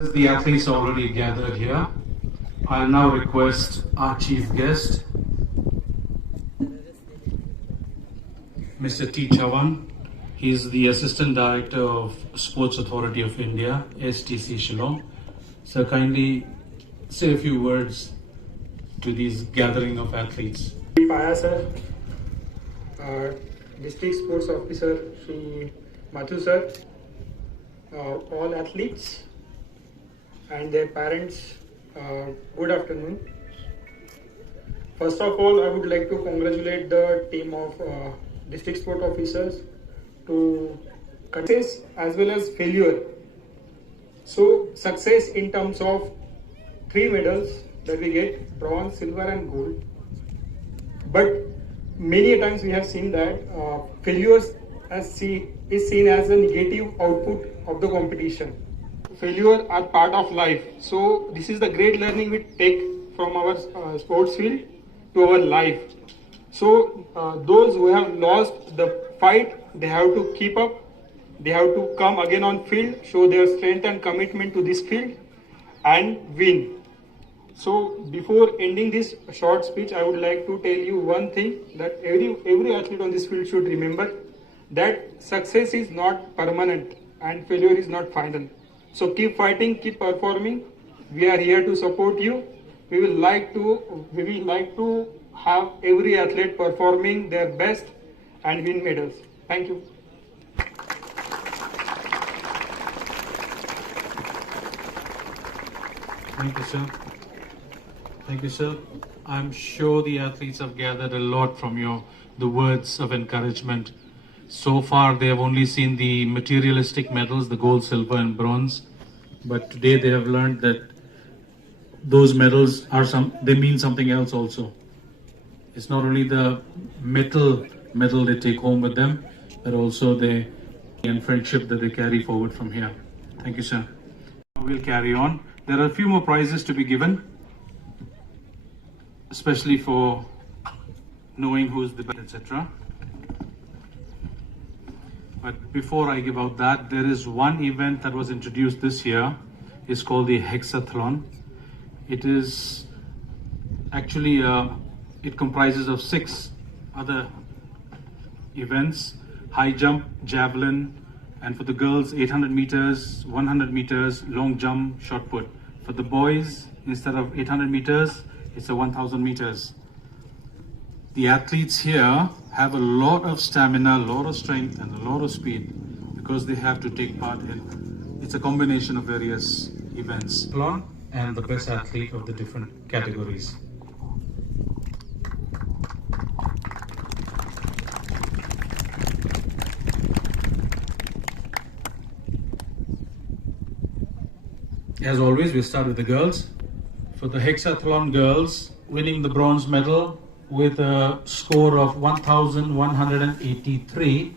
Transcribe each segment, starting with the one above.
The athletes already gathered here. I'll now request our chief guest, Mr. T. Chavan. He's the Assistant Director of Sports Authority of India, STC Shillong. So kindly say a few words to this gathering of athletes. Paya sir, District Sports Officer Shri Mathu sir, all athletes and their parents, good afternoon. First of all, I would like to congratulate the team of district sport officers to success as well as failure. So success in terms of 3 medals that we get, bronze, silver and gold. But many times we have seen that failures is seen as a negative output of the competition. Failure are part of life. So this is the great learning we take from our sports field to our life. So those who have lost the fight, they have to keep up. They have to come again on field, show their strength and commitment to this field and win. So before ending this short speech, I would like to tell you one thing that every athlete on this field should remember, that success is not permanent and failure is not final. So keep fighting, keep performing. We are here to support you. We will like to have every athlete performing their best and win medals. Thank you. Thank you, sir. Thank you, sir. I'm sure the athletes have gathered a lot from the words of encouragement. So far, they have only seen the materialistic medals, the gold, silver and bronze. But today they have learned that those medals they mean something else also. It's not only the medal they take home with them, but also the friendship that they carry forward from here. Thank you, sir. We'll carry on. There are a few more prizes to be given, especially for knowing who's the best, etc. But before I give out that, there is one event that was introduced this year. It's called the Hexathlon. It is actually, it comprises of 6 other events: high jump, javelin, and for the girls, 800 meters, 100 meters, long jump, shot put. For the boys, instead of 800 meters, it's a 1000 meters. The athletes here have a lot of stamina, a lot of strength and a lot of speed because they have to take part in, it's a combination of various events. And the best athlete of the different categories. As always, we start with the girls. For the Hexathlon girls, winning the bronze medal with a score of 1183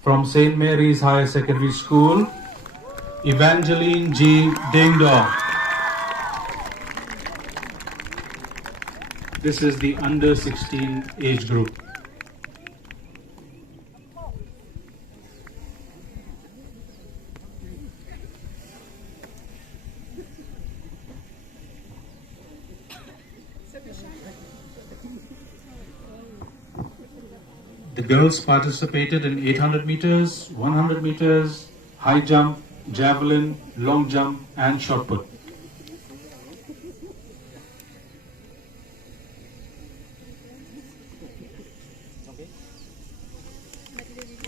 from St. Mary's Higher Secondary School, Evangeline G. Dingdor. This is the under 16 age group. The girls participated in 800 meters, 100 meters, high jump, javelin, long jump and shot put.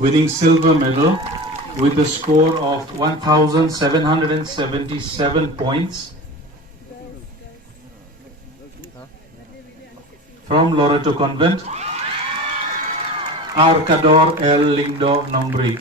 Winning silver medal with a score of 1777 points from Loreto Convent, Arcador El Lindo Nombri.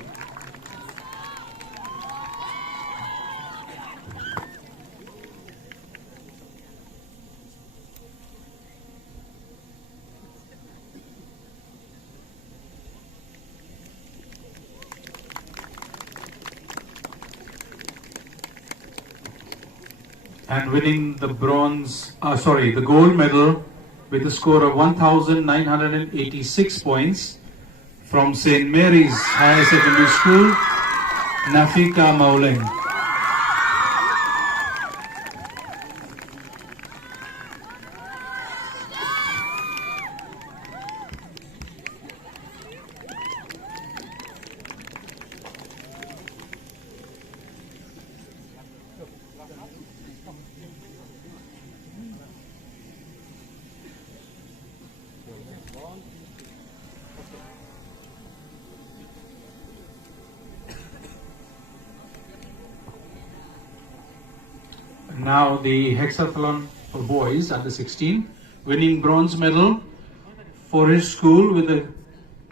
And winning the the gold medal with a score of 1986 points from St. Mary's Higher Secondary School, Nafika Mauling. Now the hexathlon for boys under 16, winning bronze medal for his school with a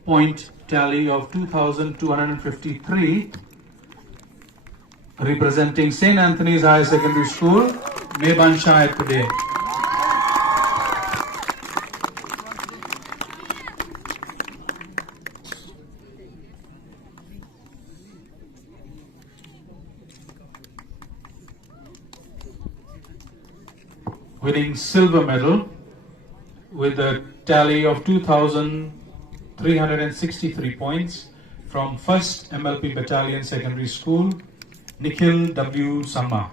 point tally of 2,253, representing St. Anthony's Higher Secondary School, Meban Shahid today. Winning silver medal with a tally of 2,363 points from 1st MLP Battalion Secondary School, Nikhil W. Sama.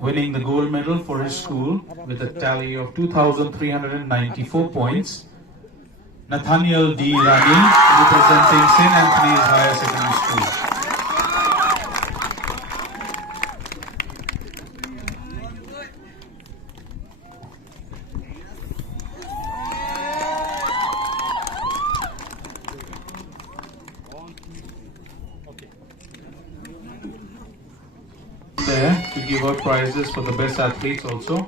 Winning the gold medal for his school with a tally of 2,394 points, Nathaniel D. Rani, representing St. Anthony's Higher Secondary School. There to give out prizes for the best athletes also.